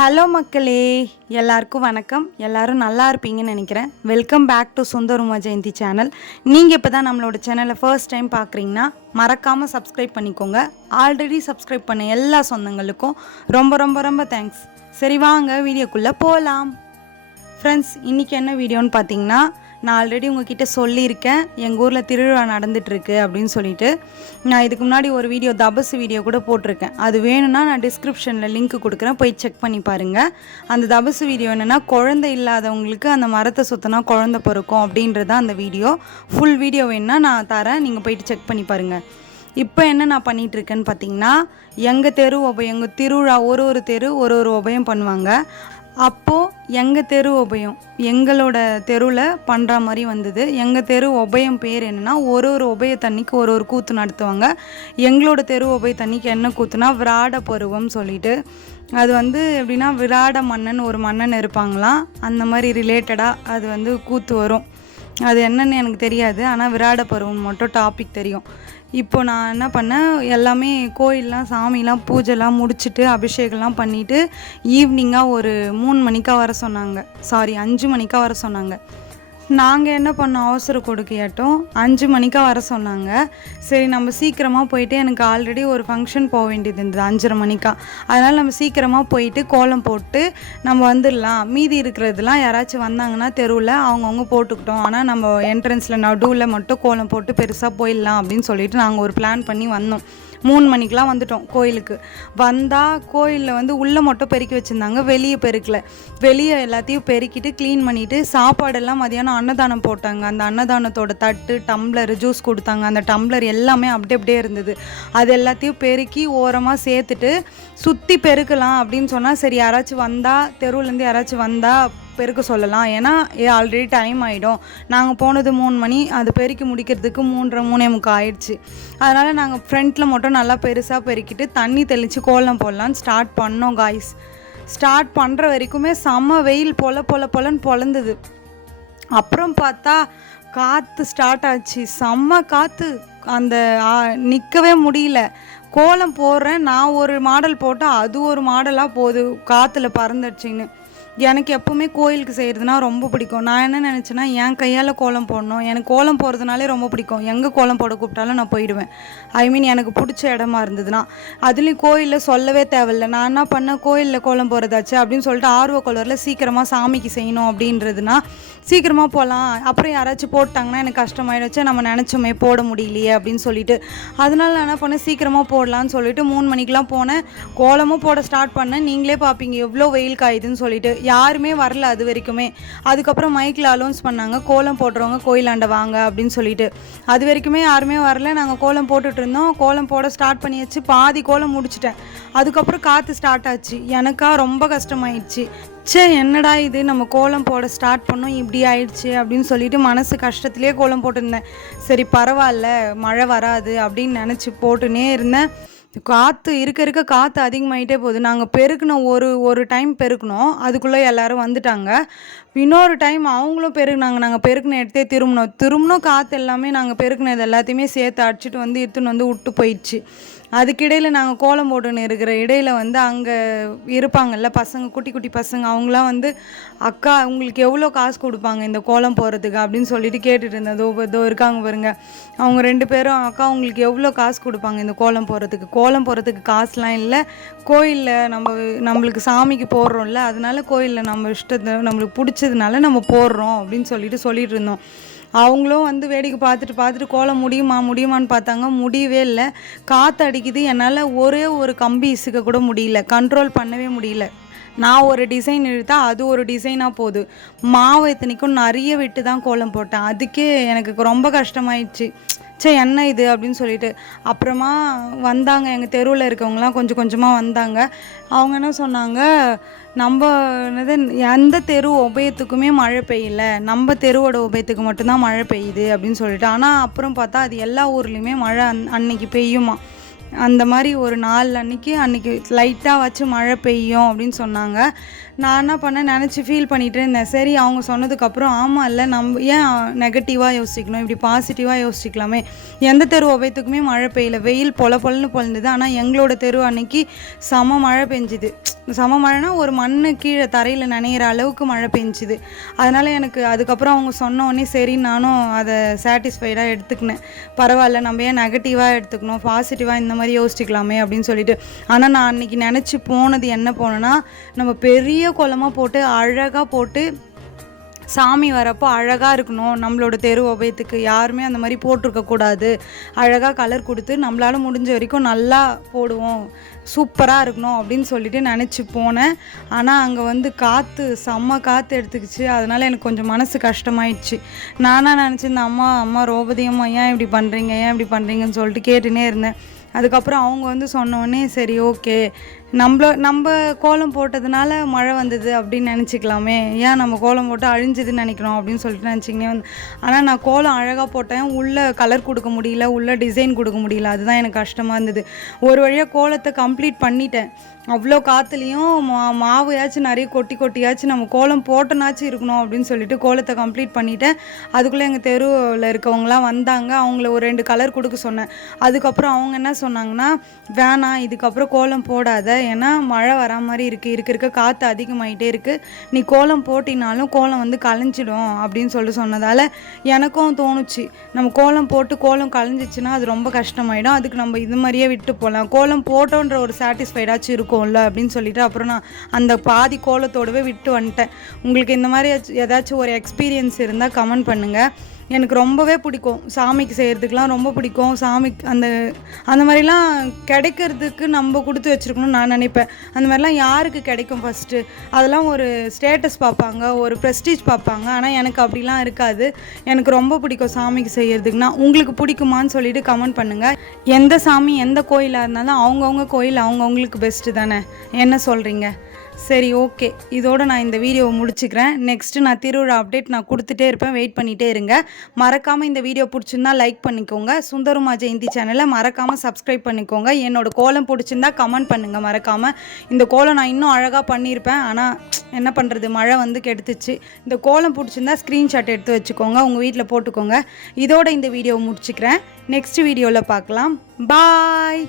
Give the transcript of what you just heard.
Hello மக்களே, எல்லாருக்கும் வணக்கம். எல்லாரும் நல்லா இருப்பீங்கன்னு நினைக்கிறேன். Welcome back to Sundar Uma Jayanthi channel. நீங்கள் இப்போ தான் நம்மளோட சேனலை ஃபர்ஸ்ட் டைம் பார்க்குறீங்கன்னா மறக்காமல் சப்ஸ்கிரைப் பண்ணிக்கோங்க. ஆல்ரெடி சப்ஸ்கிரைப் பண்ண எல்லா சொந்தங்களுக்கும் ரொம்ப ரொம்ப ரொம்ப தேங்க்ஸ். சரி வாங்க வீடியோக்குள்ளே போகலாம். ஃப்ரெண்ட்ஸ், இன்றைக்கி என்ன வீடியோன்னு பார்த்தீங்கன்னா, நான் ஆல்ரெடி உங்ககிட்ட சொல்லியிருக்கேன் எங்கள் ஊரில் திருவிழா நடந்துகிட்ருக்கு அப்படின்னு சொல்லிட்டு. நான் இதுக்கு முன்னாடி ஒரு வீடியோ தபசு வீடியோ கூட போட்டிருக்கேன். அது வேணும்னா நான் டிஸ்கிரிப்ஷனில் லிங்க் கொடுக்குறேன், போய் செக் பண்ணி பாருங்கள். அந்த தபசு வீடியோ என்னென்னா, குழந்தை இல்லாதவங்களுக்கு அந்த மரத்தை சுற்றினா குழந்தை பிறக்கும் அப்படின்றது தான் அந்த வீடியோ. ஃபுல் வீடியோ வேணுன்னா நான் தரேன், நீங்கள் போயிட்டு செக் பண்ணி பாருங்கள். இப்போ என்ன நான் பண்ணிகிட்ருக்கேன்னு பார்த்தீங்கன்னா, எங்கள் தெரு உபயம், எங்கள் திருவிழா ஒரு தெரு ஒரு உபயம் பண்ணுவாங்க. அப்போது எங்கள் தெரு உபயம் எங்களோட தெருவில் பண்ணுற மாதிரி வந்தது. எங்கள் தெரு உபயம் பேர் என்னென்னா, ஒரு உபயத்தன்னைக்கு ஒரு கூத்து நடத்துவாங்க. எங்களோட தெரு உபயத்தன்னைக்கு என்ன கூத்துனா, விராட பருவம் சொல்லிட்டு. அது எப்படின்னா, விராட மன்னன் ஒரு மன்னன் இருப்பாங்களாம், அந்த மாதிரி ரிலேட்டடாக அது கூத்து வரும். அது என்னன்னு எனக்கு தெரியாது, ஆனால் விராட பருவம் மட்டும் டாபிக் தெரியும். இப்போ நான் என்ன பண்ணேன், எல்லாமே கோயிலெலாம் சாமிலாம் பூஜைலாம் முடிச்சுட்டு அபிஷேகம்லாம் பண்ணிவிட்டு ஈவினிங்காக ஒரு 3 மணிக்காக வர சொன்னாங்க. 5 மணிக்காக வர சொன்னாங்க. நாங்கள் என்ன பண்ணோம், அவசர கொடுக்கையாட்டும் 5 மணிக்காக வர சொன்னாங்க. சரி, நம்ம சீக்கிரமாக போயிட்டு, எனக்கு ஆல்ரெடி ஒரு ஃபங்க்ஷன் போக வேண்டியது இருந்தது 5:30 மணிக்கா. அதனால் நம்ம சீக்கிரமாக போயிட்டு கோலம் போட்டு நம்ம வந்துடலாம். மீதி இருக்கிறதுலாம் யாராச்சும் வந்தாங்கன்னா தெருவில் அவங்கவுங்க போட்டுக்கிட்டோம், ஆனால் நம்ம என்ட்ரன்ஸில் நடுவில் மட்டும் கோலம் போட்டு பெருசாக போயிடலாம் அப்படின்னு சொல்லிட்டு நாங்கள் ஒரு பிளான் பண்ணி வந்தோம். 3 மணிக்கெலாம் வந்துட்டோம் கோயிலுக்கு. வந்தால் கோயிலில் உள்ளே மட்டும் பெருக்கி வச்சுருந்தாங்க, வெளியே பெருக்கலை. வெளியே எல்லாத்தையும் பெருக்கிட்டு க்ளீன் பண்ணிவிட்டு சாப்பாடெல்லாம் மதியானம் அன்னதானம் போட்டாங்க. அந்த அன்னதானத்தோட தட்டு, டம்ளர், ஜூஸ் கொடுத்தாங்க. அந்த டம்ளர் எல்லாமே அப்படியே இருந்தது. அது எல்லாத்தையும் பெருக்கி ஓரமாக சேர்த்துட்டு சுற்றி பெருக்கலாம் அப்படின்னு சொன்னால், சரி யாராச்சும் வந்தால், தெருவுலேருந்து யாராச்சும் வந்தால் பெருக்க சொல்லலாம், ஏன்னா ஆல்ரெடி டைம் ஆகிடும். நாங்கள் போனது 3 மணி, அது பெருக்கி முடிக்கிறதுக்கு 3:30 ஆயிடுச்சு. அதனால் நாங்கள் ஃப்ரண்ட்டில் மட்டும் நல்லா பெருசாக பெருக்கிட்டு தண்ணி தெளித்து கோலம் போடலான்னு ஸ்டார்ட் பண்ணோம் காய்ஸ். ஸ்டார்ட் பண்ணுற வரைக்குமே செம்ம வெயில் பொலன்னு பொழந்தது. அப்புறம் பார்த்தா காற்று ஸ்டார்ட் ஆச்சு, செம்ம காற்று. அந்த நிற்கவே முடியல. கோலம் போடுறேன், நான் ஒரு மாடல் போட்டால் அது ஒரு மாடலாக போகுது, காற்றுல பறந்துடுச்சின்னு. எனக்கு எப்போவுமே கோயிலுக்கு செய்கிறதுனா ரொம்ப பிடிக்கும். நான் என்ன நினச்சேன்னா, என் கையால் கோலம் போடணும். எனக்கு கோலம் போடுறதுனாலே ரொம்ப பிடிக்கும். எங்கே கோலம் போட கூப்பிட்டாலும் நான் போயிடுவேன். எனக்கு பிடிச்ச இடமா இருந்ததுன்னா. அதுலேயும் கோயிலில் சொல்லவே தேவையில்லை. நான் என்ன பண்ணேன், கோயிலில் கோலம் போகிறதாச்சு அப்படின்னு சொல்லிட்டு ஆர்வ கோலரில் சீக்கிரமாக சாமிக்கு செய்யணும் அப்படின்றதுனா சீக்கிரமாக போகலாம். அப்புறம் யாராச்சும் போட்டாங்கன்னா எனக்கு கஷ்டமாயிடுச்சு, நம்ம நினச்சோமே போட முடியலையே அப்படின்னு சொல்லிட்டு. அதனால நான் என்ன பண்ணேன், சீக்கிரமாக போடலான்னு சொல்லிட்டு 3 மணிக்கெலாம் போனேன். கோலமும் போட ஸ்டார்ட் பண்ணேன். நீங்களே பார்ப்பீங்க எவ்வளோ வெயில் காயுதுன்னு சொல்லிட்டு. யாருமே வரல அது வரைக்குமே. அதுக்கப்புறம் மைக்கில் அலௌன்ஸ் பண்ணாங்க, கோலம் போடுறவங்க கோயிலாண்ட வாங்க அப்படின்னு சொல்லிட்டு. அது வரைக்குமே யாருமே வரல. நாங்கள் கோலம் போட்டுட்டு இருந்தோம். கோலம் போட ஸ்டார்ட் பண்ணியாச்சு, பாதி கோலம் முடிச்சிட்டேன். அதுக்கப்புறம் காற்று ஸ்டார்ட் ஆச்சு. எனக்கா ரொம்ப கஷ்டமாயிடுச்சு. என்னடா இது, நம்ம கோலம் போட ஸ்டார்ட் பண்ணோம், இப்படி ஆயிடுச்சு அப்படின்னு சொல்லிட்டு மனசு கஷ்டத்துலேயே கோலம் போட்டுருந்தேன். சரி பரவாயில்ல, மழை வராது அப்படின்னு நினச்சி போட்டுனே இருந்தேன். காற்று இருக்க காற்று அதிகமாகிட்டே போகுது. நாங்கள் பெருக்கணும், ஒரு டைம் பெருக்கணும், அதுக்குள்ளே எல்லோரும் வந்துட்டாங்க. இன்னொரு டைம் அவங்களும் பெருக்குனாங்க. நாங்கள் பெருக்கின இடத்தே திரும்பணும். காற்று எல்லாமே நாங்கள் பெருக்கினது எல்லாத்தையுமே சேர்த்து அடிச்சுட்டு எடுத்துன்னு விட்டு போயிடுச்சு. அதுக்கிடையில் நாங்கள் கோலம் போட்டுன்னு இருக்கிற இடையில் அங்கே இருப்பாங்கல்ல பசங்க, குட்டி பசங்க, அவங்களாம் அக்கா உங்களுக்கு எவ்வளோ காசு கொடுப்பாங்க இந்த கோலம் போடுறதுக்கு அப்படின்னு சொல்லிட்டு கேட்டுட்டு இருந்தேன். இதோ இருக்காங்க பாருங்க, அவங்க 2 பேரும், அக்கா உங்களுக்கு எவ்வளோ காசு கொடுப்பாங்க இந்த கோலம் போடுறதுக்கு காசுலாம் இல்லை, கோயிலில் நம்மளுக்கு சாமிக்கு போடுறோம்ல, அதனால கோயிலில் நம்ம இஷ்டத்தை நம்மளுக்கு பிடிச்சதுனால நம்ம போடுறோம் அப்படின்னு சொல்லிட்டு இருந்தோம். அவங்களும் வேடிக்கை பார்த்துட்டு கோலம் முடியுமான்னு பார்த்தாங்க. முடியவே இல்லை. காற்று அடிக்குது. என்னால் ஒரு கம்பி இசுக்க கூட முடியல, கண்ட்ரோல் பண்ணவே முடியல. நான் ஒரு டிசைன் இழுத்தா அது ஒரு டிசைனாக போகுது. மாவு இத்தனைக்கும் நிறைய விட்டு தான் கோலம் போட்டேன். அதுக்கே எனக்கு ரொம்ப கஷ்டமாயிடுச்சு. என்ன இது அப்படின்னு சொல்லிட்டு. அப்புறமா வந்தாங்க, எங்கள் தெருவில் இருக்கவங்களாம் கொஞ்சமாக வந்தாங்க. அவங்க என்ன சொன்னாங்க, நம்ம எந்த தெரு உபயத்துக்குமே மழை பெய்யல, நம்ம தெருவோட உபயத்துக்கு மட்டும்தான் மழை பெய்யுது அப்படின்னு சொல்லிட்டு. ஆனால் அப்புறம் பார்த்தா அது எல்லா ஊர்லேயுமே மழை அன்னைக்கு பெய்யுமா. அந்த மாதிரி ஒரு நாள் அன்னைக்கு லைட்டாக வச்சு மழை பெய்யும் அப்படின்னு சொன்னாங்க. நான் என்ன பண்ணேன், நினச்சி ஃபீல் பண்ணிகிட்டு இருந்தேன். சரி அவங்க சொன்னதுக்கப்புறம் ஆமாம் இல்லை, நம்ம ஏன் நெகட்டிவாக யோசிக்கணும், இப்படி பாசிட்டிவாக யோசிக்கலாமே. எந்த தெரு உபயத்துக்குமே மழை பெய்யல, வெயில் பொலன்னு பொழுந்தது. ஆனால் எங்களோட தெரு அன்னைக்கு செம மழை பெஞ்சுது. செம மழைனா ஒரு மண்ணு கீழே தரையில் நனையிற அளவுக்கு மழை பெஞ்சுது. அதனால் எனக்கு அதுக்கப்புறம் அவங்க சொன்னோடனே சரி நானும் அதை சாட்டிஸ்ஃபைடாக எடுத்துக்கினேன். பரவாயில்ல, நம்ம ஏன் நெகட்டிவாக எடுத்துக்கணும், பாசிட்டிவாக இந்த மாதிரி யோசிச்சிக்கலாமே அப்படின்னு சொல்லிட்டு. ஆனால் நான் அன்றைக்கி நினச்சி போனது என்ன போனேன்னா, நம்ம பெரிய குளமாக போட்டு அழகாக போட்டு சாமி வரப்போ அழகாக இருக்கணும், நம்மளோட தெரு உபயத்துக்கு யாருமே அந்த மாதிரி போட்டிருக்கக்கூடாது, அழகாக கலர் கொடுத்து நம்மளால் முடிஞ்ச வரைக்கும் நல்லா போடுவோம், சூப்பராக இருக்கணும் அப்படின்னு சொல்லிட்டு நினச்சி போனேன். ஆனால் அங்கே வந்து காற்று செம்ம காற்று எடுத்துக்கிச்சு. அதனால் எனக்கு கொஞ்சம் மனசு கஷ்டமாயிடுச்சு. நானாக நினச்சிருந்தேன், அம்மா ரோபதி அம்மா ஏன் இப்படி பண்ணுறீங்கன்னு சொல்லிட்டு கேட்டுனே இருந்தேன். அதுக்கப்புறம் அவங்க வந்து சொன்னோடனே சரி ஓகே, நம்ம கோலம் போட்டதுனால மழை வந்தது அப்படின்னு நினச்சிக்கலாமே, ஏன் நம்ம கோலம் போட்டு அழிஞ்சதுன்னு நினைக்கிறோம் அப்படின்னு சொல்லிட்டு நினச்சிக்கினே வந்து. ஆனால் நான் கோலம் அழகாக போட்டேன், உள்ளே கலர் கொடுக்க முடியல, உள்ளே டிசைன் கொடுக்க முடியல. அதுதான் எனக்கு கஷ்டமாக இருந்தது. ஒரு வழியாக கோலத்தை கம்ப்ளீட் பண்ணிட்டேன். அவ்வளோ காற்றுலையும் மாவையாச்சும் நிறைய கொட்டியாச்சும் நம்ம கோலம் போட்டனாச்சும் இருக்கணும் அப்படின்னு சொல்லிட்டு கோலத்தை கம்ப்ளீட் பண்ணிட்டேன். அதுக்குள்ளே எங்கள் தெருவில் இருக்கவங்களாம் வந்தாங்க. அவங்கள ஒரு 2 கலர் கொடுக்க சொன்னேன். அதுக்கப்புறம் அவங்க என்ன சொன்னாங்கன்னா, வேணாம் இதுக்கப்புறம் கோலம் போடாத, ஏன்னா மழை வரா மாதிரி இருக்க காற்று அதிகமாகிட்டே இருக்குது, நீ கோலம் போட்டினாலும் கோலம் வந்து கலைஞ்சிடும் அப்படின்னு சொன்னதால் எனக்கும் தோணுச்சு, நம்ம கோலம் போட்டு கோலம் கலைஞ்சிச்சுன்னா அது ரொம்ப கஷ்டமாயிடும், அதுக்கு நம்ம இது மாதிரியே விட்டு போகலாம், கோலம் போட்டோன்ற ஒரு சாட்டிஸ்ஃபைடாச்சும் இருக்கும்ல அப்படின்னு சொல்லிட்டு அப்புறம் நான் அந்த பாதி கோலத்தோடவே விட்டு வந்துட்டேன். உங்களுக்கு இந்த மாதிரி ஏதாச்சும் ஒரு எக்ஸ்பீரியன்ஸ் இருந்தால் கமெண்ட் பண்ணுங்கள். எனக்கு ரொம்பவே பிடிக்கும், சாமிக்கு செய்கிறதுக்கெலாம் ரொம்ப பிடிக்கும். சாமிக்கு அந்த மாதிரிலாம் கிடைக்கிறதுக்கு நம்ம கொடுத்து வச்சுருக்கணும்னு நான் நினைப்பேன். அந்த மாதிரிலாம் யாருக்கு கிடைக்கும் ஃபஸ்ட்டு? அதெல்லாம் ஒரு ஸ்டேட்டஸ் பார்ப்பாங்க, ஒரு ப்ரெஸ்டீஜ் பார்ப்பாங்க. ஆனால் எனக்கு அப்படிலாம் இருக்காது. எனக்கு ரொம்ப பிடிக்கும் சாமிக்கு செய்கிறதுக்குனா. உங்களுக்கு பிடிக்குமான்னு சொல்லிட்டு கமெண்ட் பண்ணுங்கள். எந்த சாமி எந்த கோயிலாக இருந்தாலும் அவங்கவுங்க கோயில் அவங்கவுங்களுக்கு பெஸ்ட்டு தானே, என்ன சொல்கிறீங்க? சரி ஓகே, இதோடு நான் இந்த வீடியோவை முடிச்சுக்கிறேன். நெக்ஸ்ட்டு நான் திருவிழா அப்டேட் நான் கொடுத்துட்டே இருப்பேன், வெயிட் பண்ணிகிட்டே இருங்க. மறக்காமல் இந்த வீடியோ பிடிச்சிருந்தா லைக் பண்ணிக்கோங்க. சுந்தருமா ஜெயந்தி சேனலை மறக்காமல் சப்ஸ்கிரைப் பண்ணிக்கோங்க. என்னோடய கோலம் பிடிச்சிருந்தா கமெண்ட் பண்ணுங்கள் மறக்காமல். இந்த கோலம் நான் இன்னும் அழகாக பண்ணியிருப்பேன், ஆனால் என்ன பண்ணுறது, மழை வந்து கெடுத்துச்சு. இந்த கோலம் பிடிச்சிருந்தா ஸ்க்ரீன்ஷாட் எடுத்து வச்சுக்கோங்க, உங்கள் வீட்டில் போட்டுக்கோங்க. இதோட இந்த வீடியோவை முடிச்சுக்கிறேன். நெக்ஸ்ட் வீடியோவில் பார்க்கலாம். பாய்.